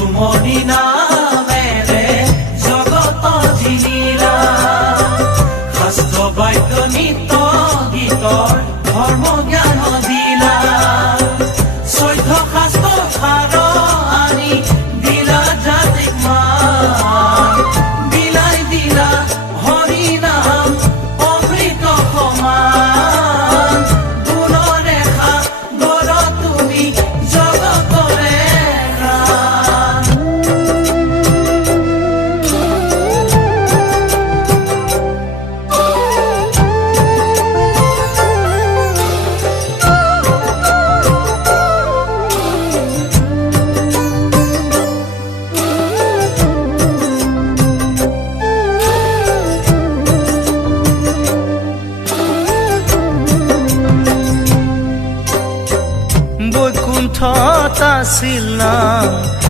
চুমনি নামেৰে জগত জিনিলা শাস্ত্ৰ বাক্য নিত্য গীতৰ ধৰ্ম জ্ঞান দিলা চৈধ্য শাস্ত্ৰ সাৰ আনি দিলা জাতিক মান বিলাই দিলা হৰি নাম অমৃত সমান গুণৰে সাগৰ তুমি জগতৰে প্ৰাণ। বৈকুণ্ঠত আছিল